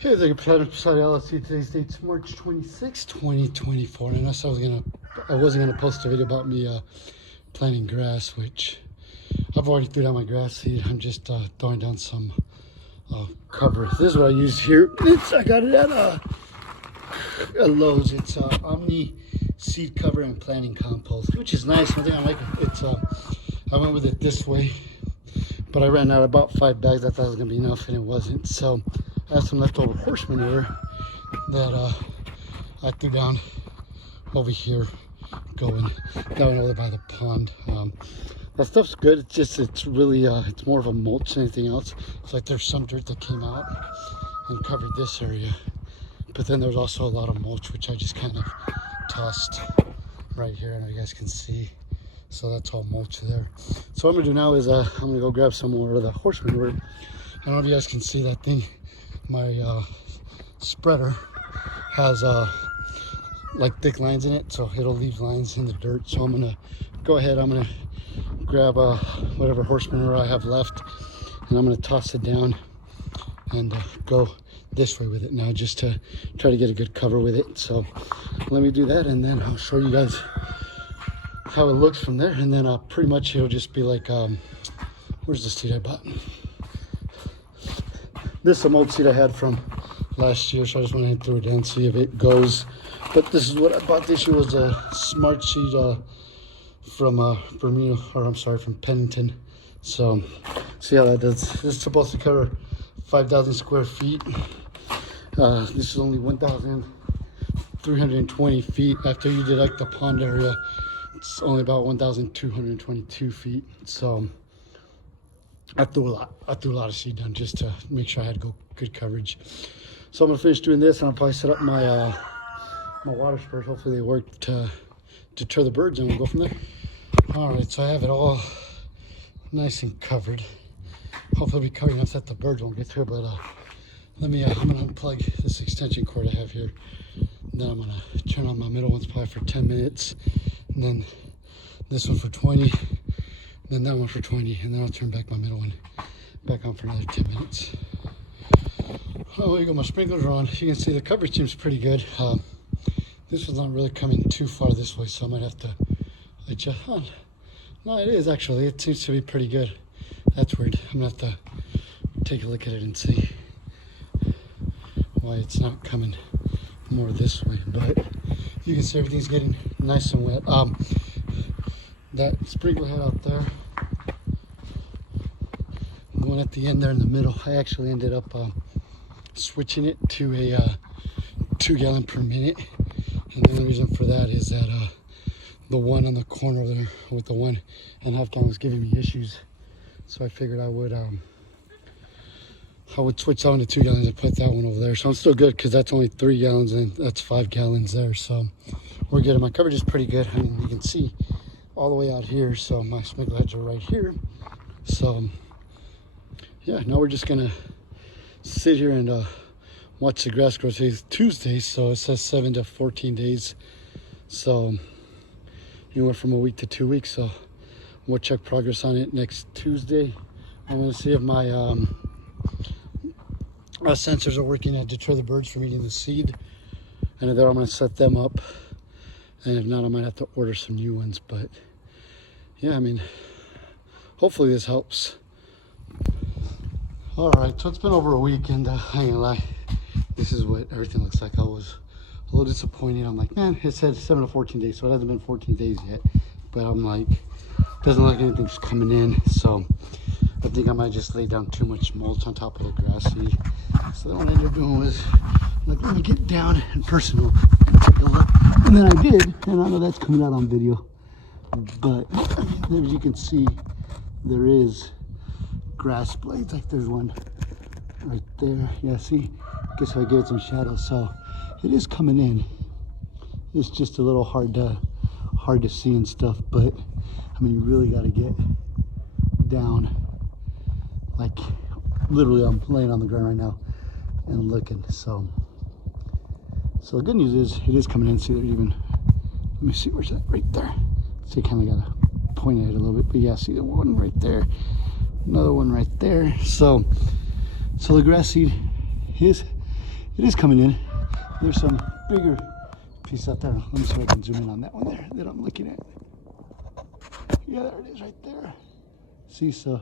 Hey there, Potato LLC. Today's date's March 26, 2024. And I said I wasn't gonna post a video about me planting grass, which I've already threw down my grass seed. I'm just throwing down some cover. This is what I use here. I got it at Lowe's. It's Omni seed cover and planting compost, which is nice. One thing I like, it's I went with it this way, but I ran out about 5 bags. I thought it was gonna be enough, and it wasn't. So I have some leftover horse manure that I threw down over here, going down over by the pond. That stuff's good. It's really it's more of a mulch than anything else. It's like there's some dirt that came out and covered this area, but then there's also a lot of mulch, which I just kind of tossed right here. I know you guys can see. So that's all mulch there. So what I'm gonna do now is I'm gonna go grab some more of the horse manure. I don't know if you guys can see that thing. My spreader has like thick lines in it, so it'll leave lines in the dirt. So I'm gonna go ahead, I'm gonna grab whatever horse manure I have left, and I'm gonna toss it down and go this way with it now, just to try to get a good cover with it. So let me do that, and then I'll show you guys how it looks from there. And then pretty much it'll just be like where's the seed I bought? This is some old seed I had from last year, so I just went ahead and threw it down, see if it goes. But this is what I bought this year, was a smart seed from Bermuda, or I'm sorry, from Pennington. So see how that does. This is supposed to cover 5,000 square feet. This is only 1,320 feet. After you deduct the pond area, it's only about 1,222 feet. So I threw a lot of seed down just to make sure I had good coverage. So I'm gonna finish doing this, and I'll probably set up my my water spurs. Hopefully they work to deter the birds, and we'll go from there. All right, so I have it all nice and covered. Hopefully it'll be covered enough that the birds won't get through. But I'm gonna unplug this extension cord I have here. And then I'm gonna turn on my middle ones probably for 10 minutes, and then this one for 20. Then that one for 20, and then I'll turn back my middle one back on for another 10 minutes. Oh, there you go, my sprinklers are on. You can see the coverage seems pretty good. This one's not really coming too far this way, so I might have to adjust. Oh, no, it is actually. It seems to be pretty good. That's weird. I'm gonna have to take a look at it and see why it's not coming more this way. But you can see everything's getting nice and wet. That sprinkler head out there, going at the end there in the middle, I actually ended up switching it to a 2 gallon per minute. And the only reason for that is that the one on the corner there with the 1.5 gallon was giving me issues. So I figured I would switch that one to 2 gallons and put that one over there. So I'm still good, because that's only 3 gallons and that's 5 gallons there. So we're good. My coverage is pretty good. I mean, you can see all the way out here, so my sprinkler heads are right here. So yeah, now we're just gonna sit here and watch the grass grow. Today's Tuesday, so it says 7 to 14 days, so anywhere from a week to 2 weeks. So we'll check progress on it next Tuesday. I'm gonna see if my sensors are working to deter the birds from eating the seed, and then I'm gonna set them up, and if not, I might have to order some new ones. But yeah, I mean, hopefully this helps. All right, so it's been over a week, and I ain't gonna lie, this is what everything looks like. I was a little disappointed. I'm like, man, it said 7 to 14 days, so it hasn't been 14 days yet. But I'm like, doesn't look like anything's coming in. So I think I might just lay down too much mulch on top of the grass seed. So then what I ended up doing was, like, let me get down and personal and take a look. And then I did, and I know that's coming out on video, but as you can see, there is grass blades. Like there's one right there. Yeah, see, guess I gave it some shadow, so it is coming in. It's just a little hard to see and stuff, but I mean, you really got to get down. Like literally, I'm laying on the ground right now and looking. So the good news is it is coming in. See, there's even, let me see, where's that? Right there. So you kind of gotta point at it a little bit, but yeah, see the one right there, another one right there. So the grass seed is it is coming in. There's some bigger piece out there. Let me see if I can zoom in on that one there that I'm looking at. Yeah, there it is right there. See, so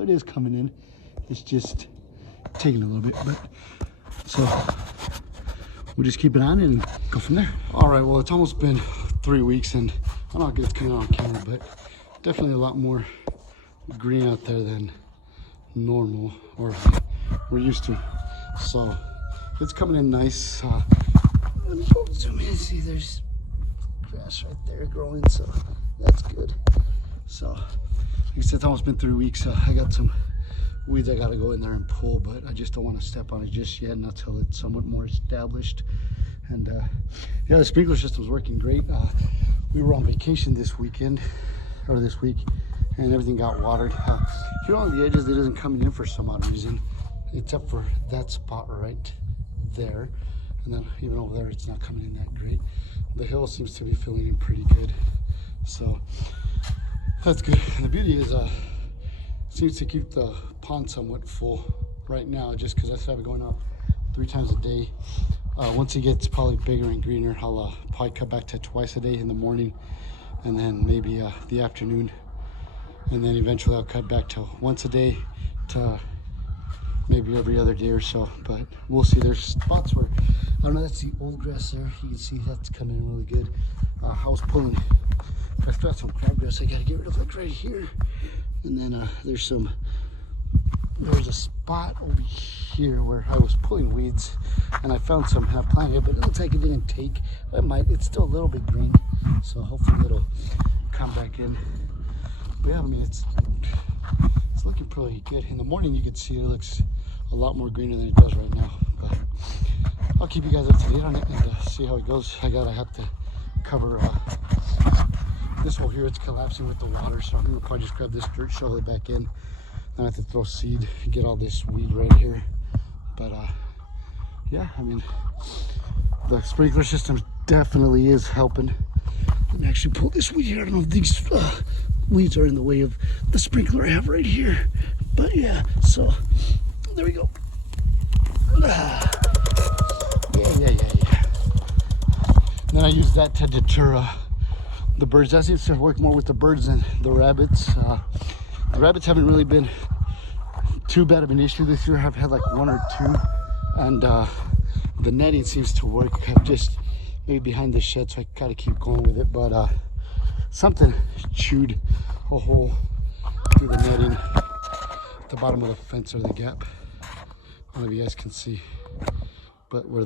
it is coming in. It's just taking a little bit, but so we'll just keep it on and go from there. All right, well, it's almost been 3 weeks, and I don't know if it's coming out on camera, but definitely a lot more green out there than normal or we're used to. So it's coming in nice. Let me go zoom in and see there's grass right there growing, so that's good. So like I said, it's almost been 3 weeks. I got some weeds I gotta go in there and pull, but I just don't want to step on it just yet, not till it's somewhat more established. And yeah, the sprinkler system's working great. We were on vacation this weekend, or this week, and everything got watered. Here on the edges, it isn't coming in for some odd reason, except for that spot right there. And then even over there, it's not coming in that great. The hill seems to be filling in pretty good. So that's good. And the beauty is, seems to keep the pond somewhat full right now, just because I have it going up 3 times a day. Once it gets probably bigger and greener, I'll probably cut back to twice a day in the morning, and then maybe the afternoon, and then eventually I'll cut back to once a day to maybe every other day or so. But we'll see. There's spots where, I don't know, that's the old grass there. You can see that's coming in really good. I was pulling, I got some crabgrass I gotta get rid of, like right here. And then there's a spot over here where I was pulling weeds, and I found some planted it, but it looks like it didn't take. It might. It's still a little bit green, so hopefully it'll come back in. But yeah, I mean, it's looking pretty good. In the morning you can see it looks a lot more greener than it does right now. But I'll keep you guys up to date on it and see how it goes. I have to cover this hole here. It's collapsing with the water, so I'm gonna probably just grab this dirt, shovel it back in. Then I have to throw seed and get all this weed right here. But yeah, I mean, the sprinkler system definitely is helping. Let me actually pull this weed here. I don't know if these weeds are in the way of the sprinkler I have right here, but yeah, so there we go. Yeah. And then I use that to deter the birds. That seems to work more with the birds than the rabbits. The rabbits haven't really been too bad of an issue this year. I've had like 1 or 2, and the netting seems to work. I'm just maybe behind the shed, so I gotta keep going with it. But something chewed a hole through the netting at the bottom of the fence or the gap. I don't know if you guys can see, but where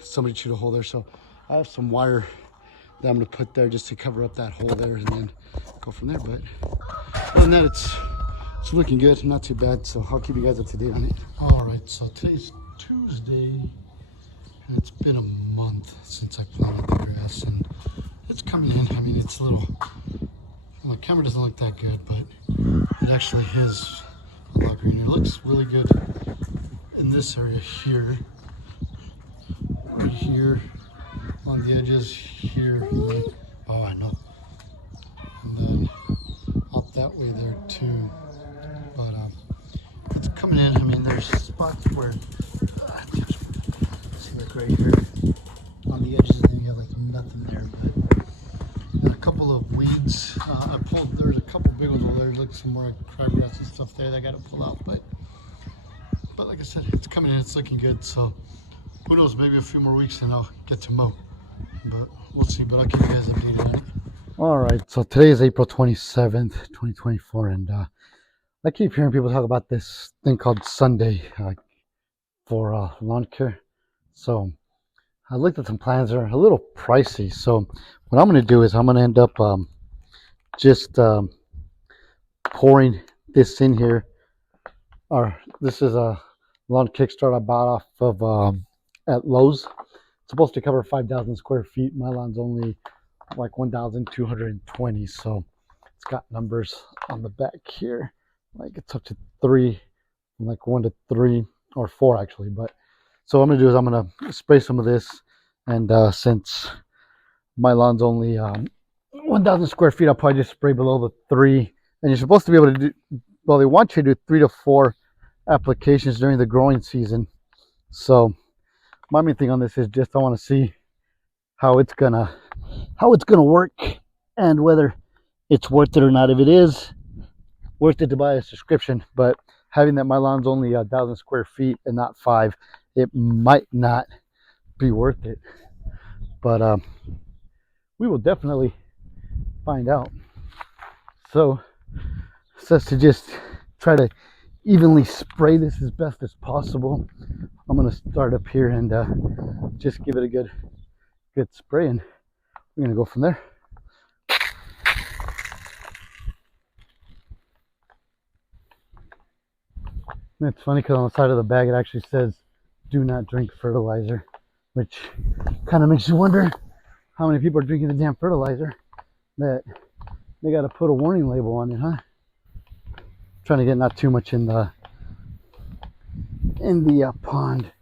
somebody chewed a hole there. So I have some wire that I'm gonna put there just to cover up that hole there, and then go from there. But other than that, it's looking good, not too bad. So I'll keep you guys up to date on it. All right, so today's Tuesday, and it's been a month since I planted the grass, and it's coming in. I mean, it's a little, the camera doesn't look that good, but it actually is a lot greener. It looks really good in this area here, right here, on the edges here. Oh, I know. And then up that way there too. But it's coming in. I mean, there's spots where, see, like right here on the edges, and then you have like nothing there. But a couple of weeds. I pulled. There's a couple big ones over there. Look, some more crabgrass and stuff there that I got to pull out. But like I said, it's coming in. It's looking good. So who knows? Maybe a few more weeks and I'll get to mow. But we'll see. But I'll keep you guys updated on it. All right. So today is April 27th, 2024, and I keep hearing people talk about this thing called Sunday for lawn care. So I looked at some plans that are a little pricey. So what I'm going to do is I'm going to end up just pouring this in here. Or this is a lawn kickstart I bought off of at Lowe's. It's supposed to cover 5,000 square feet. My lawn's only like 1,220. So it's got numbers on the back here. Like it's up to 3, like 1 to 3 or 4 actually. But so what I'm gonna do is I'm gonna spray some of this, and since my lawn's only 1,000 square feet, I'll probably just spray below the 3. And you're supposed to be able to do, well, they want you to do 3 to 4 applications during the growing season. So my main thing on this is just I want to see how it's gonna work and whether it's worth it or not. If it is worth it to buy a subscription, but having that my lawn's only 1,000 square feet and not 5, it might not be worth it. But we will definitely find out. So says to just try to evenly spray this as best as possible. I'm gonna start up here and just give it a good spray, and we're gonna go from there. And it's funny because on the side of the bag it actually says do not drink fertilizer, which kind of makes you wonder how many people are drinking the damn fertilizer that they got to put a warning label on it, huh? Trying to get not too much in the pond,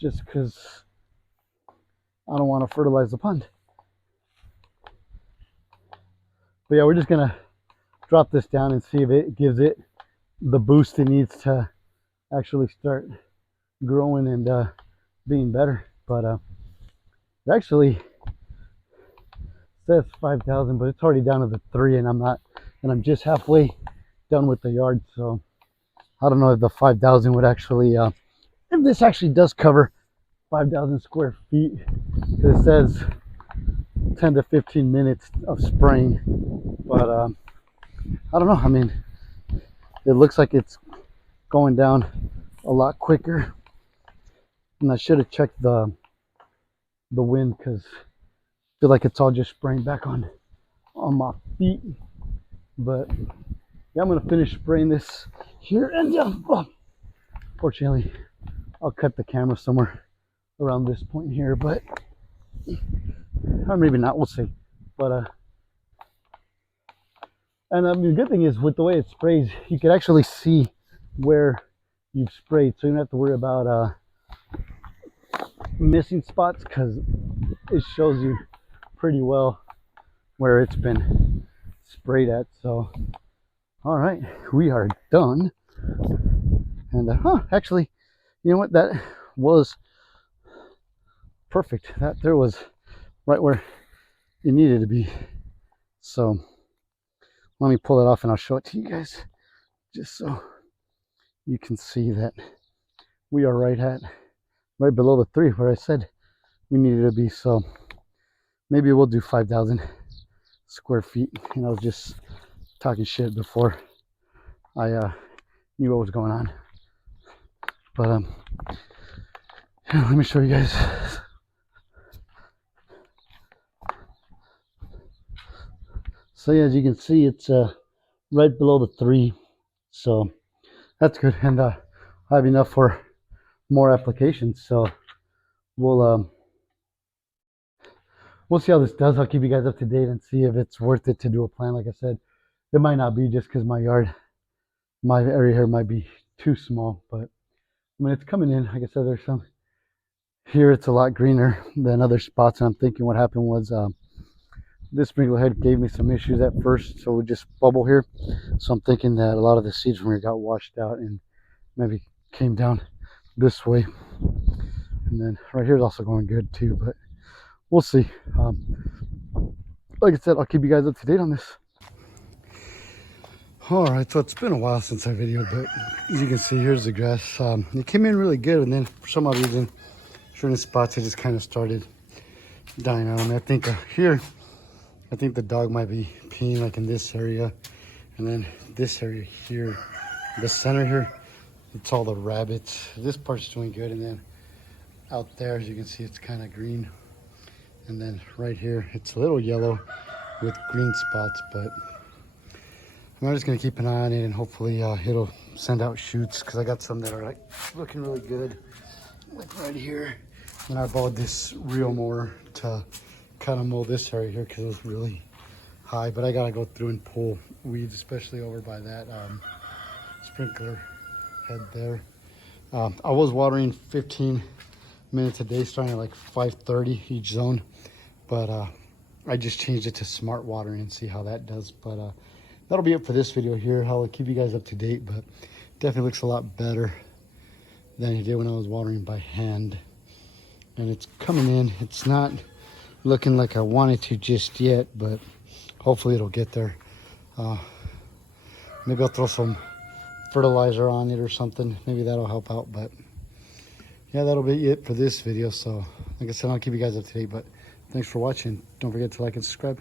just because I don't want to fertilize the pond. But yeah, we're just gonna drop this down and see if it gives it the boost it needs to actually start growing and being better. But it actually says 5,000, but it's already down to the 3, and I'm just halfway done with the yard. So I don't know if the 5,000 would actually if this actually does cover 5,000 square feet, because it says 10 to 15 minutes of spraying. But I don't know. I mean, it looks like it's going down a lot quicker, and I should have checked the wind, because I feel like it's all just spraying back on my feet. But yeah, I'm gonna finish spraying this here, and fortunately I'll cut the camera somewhere around this point here, but or maybe not, we'll see. But and I mean, the good thing is with the way it sprays, you can actually see where you've sprayed, so you don't have to worry about missing spots, because it shows you pretty well where it's been sprayed at. So all right, we are done. And actually, you know what, that was perfect. That there was right where it needed to be. So let me pull it off and I'll show it to you guys, just so you can see that we are right below the 3 where I said we needed to be. So maybe we'll do 5,000 square feet. And I was just talking shit before I knew what was going on. But let me show you guys. So yeah, as you can see, it's right below the 3, so that's good. And I have enough for more applications. So we'll see how this does. I'll keep you guys up to date and see if it's worth it to do a plan. Like I said, it might not be, just because my area here might be too small. But I mean, it's coming in. Like I said, there's some here. It's a lot greener than other spots, and I'm thinking what happened was this sprinkler head gave me some issues at first, so it would just bubble here. So I'm thinking that a lot of the seeds from here got washed out and maybe came down this way. And then right here is also going good too, but we'll see. Like I said, I'll keep you guys up to date on this. All right, so it's been a while since I videoed, but as you can see, here's the grass. It came in really good, and then for some odd reason, certain spots it just kind of started dying out. And I think here, I think the dog might be peeing like in this area, and then this area here, the center here, it's all the rabbits. This part's doing good, and then out there, as you can see, it's kind of green. And then right here, it's a little yellow with green spots, but I'm just gonna keep an eye on it, and hopefully it'll send out shoots, because I got some that are like looking really good, like right here. And I bought this reel mower to kind of mow this area here, because it was really high, but I gotta go through and pull weeds, especially over by that sprinkler head there. I was watering 15 minutes a day, starting at like 5:30 each zone, but I just changed it to smart watering and see how that does. But that'll be it for this video here. I'll keep you guys up to date, but definitely looks a lot better than it did when I was watering by hand. and it's coming in. It's not looking like I want it to just yet, but hopefully it'll get there. Maybe I'll throw some fertilizer on it or something. Maybe that'll help out. But yeah, that'll be it for this video. So like I said, I'll keep you guys up to date, but thanks for watching. Don't forget to like and subscribe.